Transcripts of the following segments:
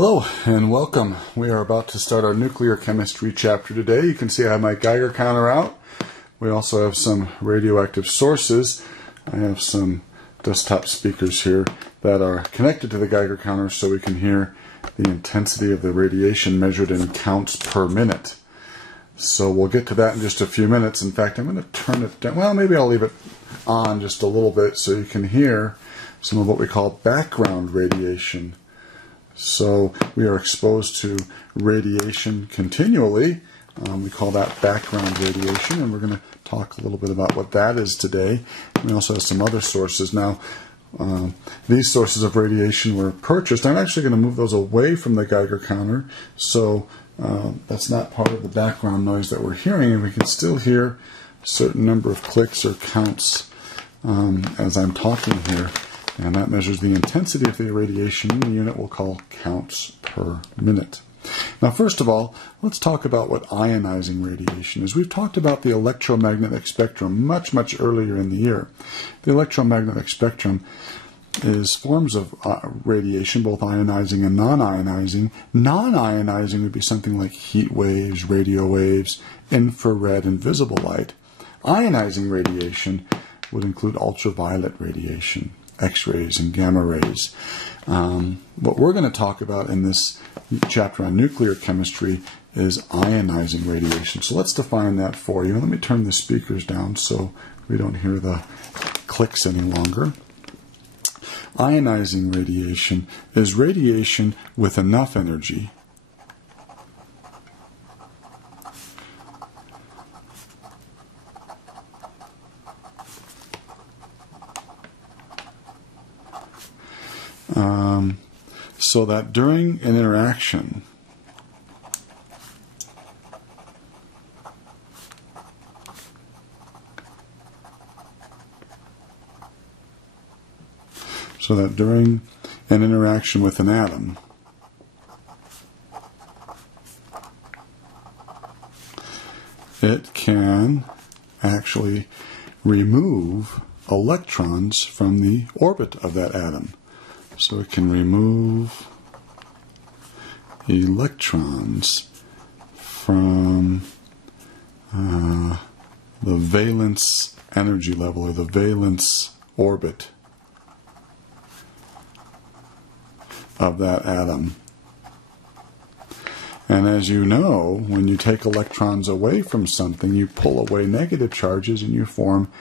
Hello and welcome. We are about to start our nuclear chemistry chapter today. You can see I have my Geiger counter out. We also have some radioactive sources. I have some desktop speakers here that are connected to the Geiger counter so we can hear the intensity of the radiation measured in counts per minute. So we'll get to that in just a few minutes. In fact, I'm going to turn it down. Well, maybe I'll leave it on just a little bit so you can hear some of what we call background radiation. So we are exposed to radiation continually. We call that background radiation, and we're going to talk a little bit about what that is today. We also have some other sources. Now, these sources of radiation were purchased. I'm actually going to move those away from the Geiger counter, so that's not part of the background noise that we're hearing, and we can still hear a certain number of clicks or counts as I'm talking here. And that measures the intensity of the irradiation in the unit we'll call counts per minute. Now, first of all, let's talk about what ionizing radiation is. We've talked about the electromagnetic spectrum much earlier in the year. The electromagnetic spectrum is forms of radiation, both ionizing and non-ionizing. Non-ionizing would be something like heat waves, radio waves, infrared, and visible light. Ionizing radiation would include ultraviolet radiation, X-rays and gamma rays. What we're going to talk about in this chapter on nuclear chemistry is ionizing radiation. So let's define that for you. Let me turn the speakers down so we don't hear the clicks any longer. Ionizing radiation is radiation with enough energy so that during an interaction with an atom, it can actually remove electrons from the orbit of that atom. So it can remove electrons from the valence energy level, or the valence orbit of that atom. And as you know, when you take electrons away from something, you pull away negative charges and you form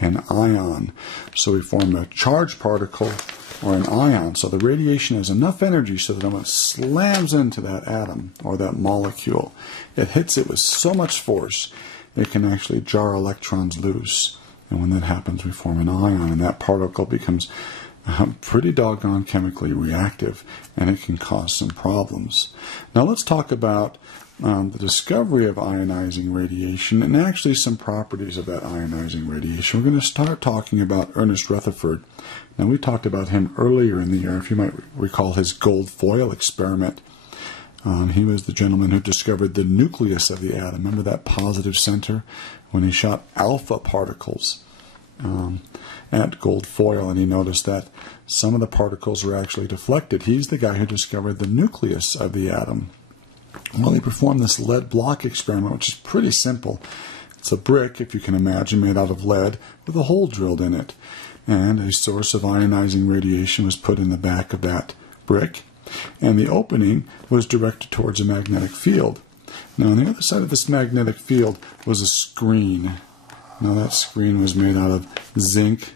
an ion. So we form a charged particle or an ion. So the radiation has enough energy so that when it slams into that atom or that molecule, it hits it with so much force it can actually jar electrons loose. And when that happens, we form an ion, and that particle becomes pretty doggone chemically reactive, and it can cause some problems. Now let's talk about the discovery of ionizing radiation and actually some properties of that ionizing radiation. We're going to start talking about Ernest Rutherford. Now, we talked about him earlier in the year, if you might recall his gold foil experiment. He was the gentleman who discovered the nucleus of the atom. Remember that positive center? When he shot alpha particles at gold foil, and he noticed that some of the particles were actually deflected. He's the guy who discovered the nucleus of the atom. Well, he performed this lead block experiment, which is pretty simple. It's a brick, if you can imagine, made out of lead with a hole drilled in it. And a source of ionizing radiation was put in the back of that brick, and the opening was directed towards a magnetic field. Now, on the other side of this magnetic field was a screen. Now, that screen was made out of zinc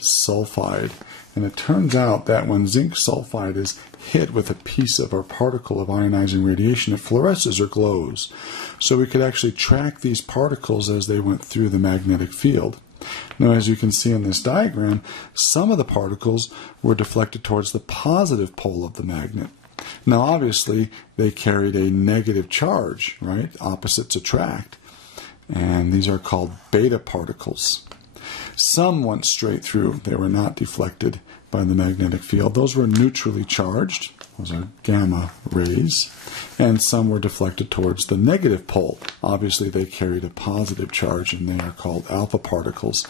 sulfide. And it turns out that when zinc sulfide is hit with a piece of or particle of ionizing radiation, it fluoresces or glows. So we could actually track these particles as they went through the magnetic field. Now, as you can see in this diagram, some of the particles were deflected towards the positive pole of the magnet. Now, obviously, they carried a negative charge, right? Opposites attract. And these are called beta particles. Some went straight through. They were not deflected by the magnetic field. Those were neutrally charged. Those are gamma rays. And some were deflected towards the negative pole. Obviously, they carried a positive charge, and they are called alpha particles.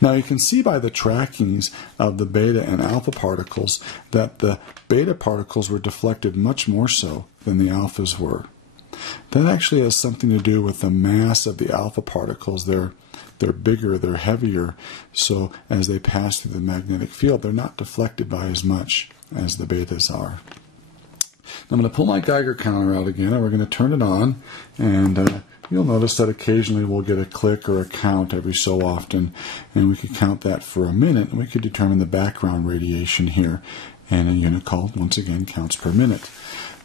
Now, you can see by the trackings of the beta and alpha particles that the beta particles were deflected much more so than the alphas were. That actually has something to do with the mass of the alpha particles. They're bigger, they're heavier, so as they pass through the magnetic field, they're not deflected by as much as the betas are. I'm going to pull my Geiger counter out again, and we're going to turn it on, and you'll notice that occasionally we'll get a click or a count every so often, and we could count that for a minute, and we could determine the background radiation here, and a unit called, once again, counts per minute.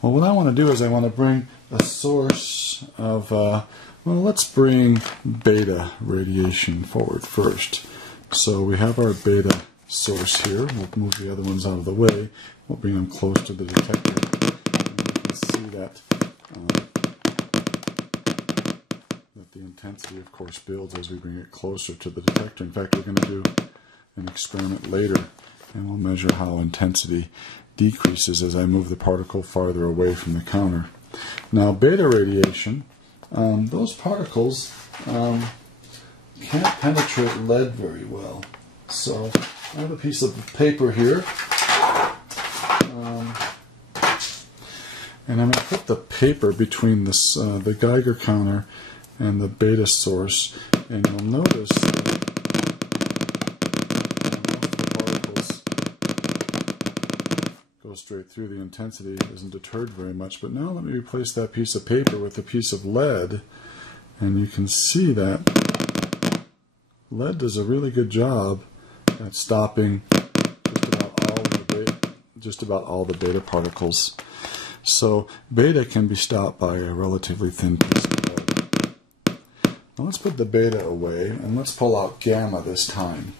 Well, what I want to do is I want to bring a source of, well, let's bring beta radiation forward first. So we have our beta source here. We'll move the other ones out of the way. We'll bring them close to the detector. See that the intensity, of course, builds as we bring it closer to the detector. In fact, we're going to do an experiment later, and we'll measure how intensity decreases as I move the particle farther away from the counter. Now, beta radiation, those particles can't penetrate lead very well. So I have a piece of paper here. And I'm going to put the paper between this, the Geiger counter and the beta source, and you'll notice that the particles go straight through. The intensity isn't deterred very much. But now let me replace that piece of paper with a piece of lead, and you can see that lead does a really good job at stopping just about all the beta particles. So beta can be stopped by a relatively thin piece of lead. Now let's put the beta away, and let's pull out gamma this time.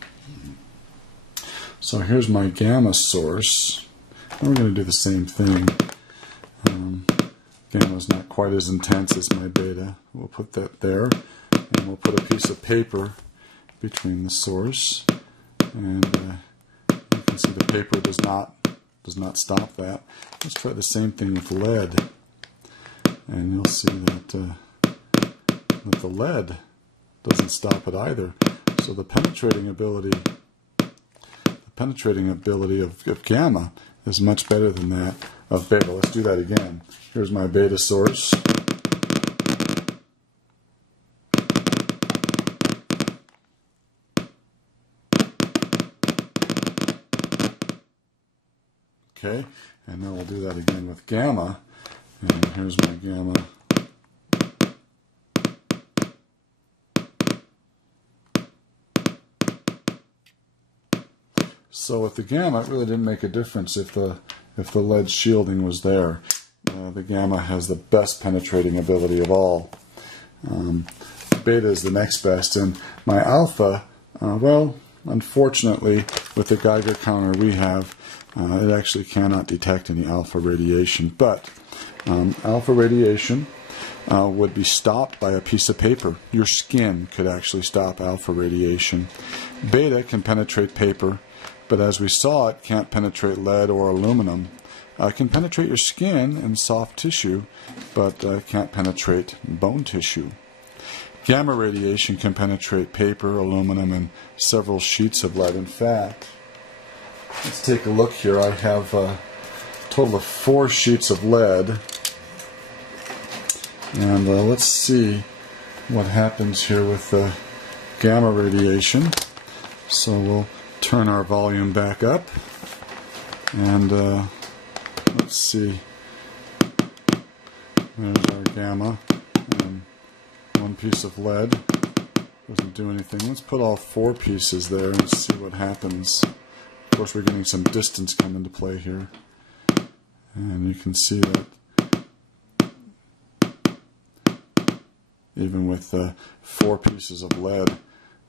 So here's my gamma source. And we're going to do the same thing. Gamma is not quite as intense as my beta. We'll put that there, and we'll put a piece of paper between the source. And you can see the paper does not stop that. Let's try the same thing with lead, and you'll see that the lead doesn't stop it either. So the penetrating ability of gamma is much better than that of beta. Let's do that again. Here's my beta source. Okay, and then we'll do that again with gamma. And here's my gamma. So with the gamma, it really didn't make a difference if the lead shielding was there. The gamma has the best penetrating ability of all. Beta is the next best, and my alpha, well, unfortunately, with the Geiger counter we have, it actually cannot detect any alpha radiation, but alpha radiation would be stopped by a piece of paper. Your skin could actually stop alpha radiation. Beta can penetrate paper, but as we saw, it can't penetrate lead or aluminum. It can penetrate your skin and soft tissue, but can't penetrate bone tissue. Gamma radiation can penetrate paper, aluminum, and several sheets of lead. In fact, let's take a look here. I have a total of 4 sheets of lead. And let's see what happens here with the gamma radiation. So we'll turn our volume back up. And let's see. There's our gamma. And 1 piece of lead. Doesn't do anything. Let's put all 4 pieces there and see what happens. Of course, we're getting some distance come into play here. And you can see that even with 4 pieces of lead,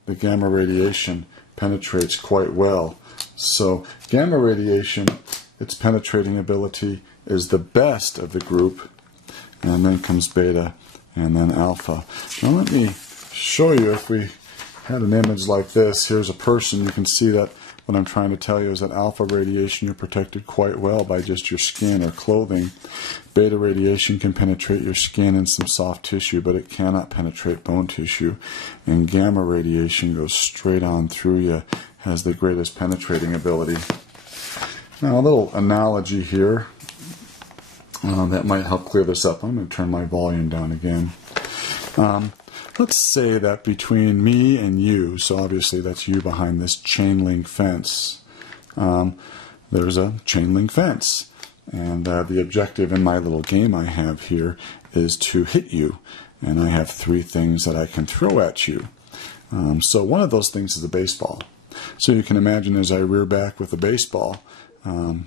the gamma radiation penetrates quite well. So gamma radiation, its penetrating ability is the best of the group, and then comes beta and then alpha. Now let me show you, if we had an image like this, here's a person. You can see that what I'm trying to tell you is that alpha radiation, you're protected quite well by just your skin or clothing. Beta radiation can penetrate your skin and some soft tissue, but it cannot penetrate bone tissue. And gamma radiation goes straight on through you, has the greatest penetrating ability. Now, a little analogy here that might help clear this up. I'm going to turn my volume down again. Let's say that between me and you, so obviously that's you behind this chain link fence, there's a chain link fence. And the objective in my little game I have here is to hit you. And I have 3 things that I can throw at you. So one of those things is a baseball. So you can imagine as I rear back with a baseball,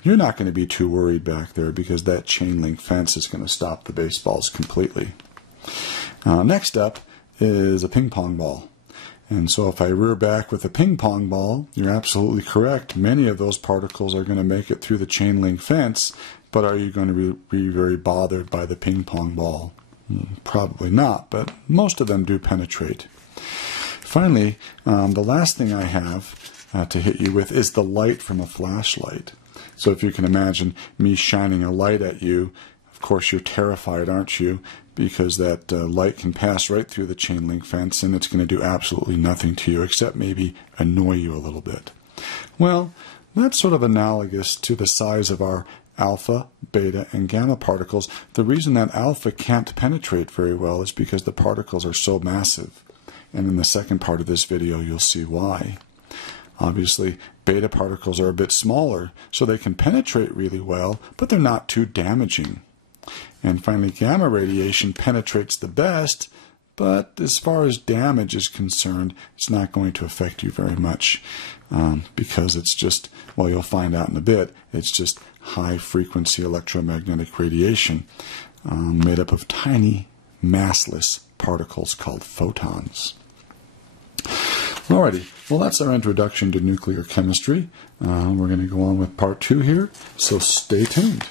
you're not going to be too worried back there because that chain link fence is going to stop the baseballs completely. Next up is a ping pong ball. And so if I rear back with a ping pong ball, you're absolutely correct. Many of those particles are going to make it through the chain link fence, but are you going to be very bothered by the ping pong ball? Probably not, but most of them do penetrate. Finally, the last thing I have to hit you with is the light from a flashlight. So if you can imagine me shining a light at you, of course you're terrified, aren't you? Because that light can pass right through the chain link fence and it's going to do absolutely nothing to you except maybe annoy you a little bit. Well, that's sort of analogous to the size of our alpha, beta, and gamma particles. The reason that alpha can't penetrate very well is because the particles are so massive. And in the second part of this video, you'll see why. Obviously, beta particles are a bit smaller, so they can penetrate really well, but they're not too damaging. And finally, gamma radiation penetrates the best, but as far as damage is concerned, it's not going to affect you very much because it's just, well, you'll find out in a bit, it's just high-frequency electromagnetic radiation made up of tiny, massless particles called photons. Alrighty, well, that's our introduction to nuclear chemistry. We're going to go on with part 2 here, so stay tuned.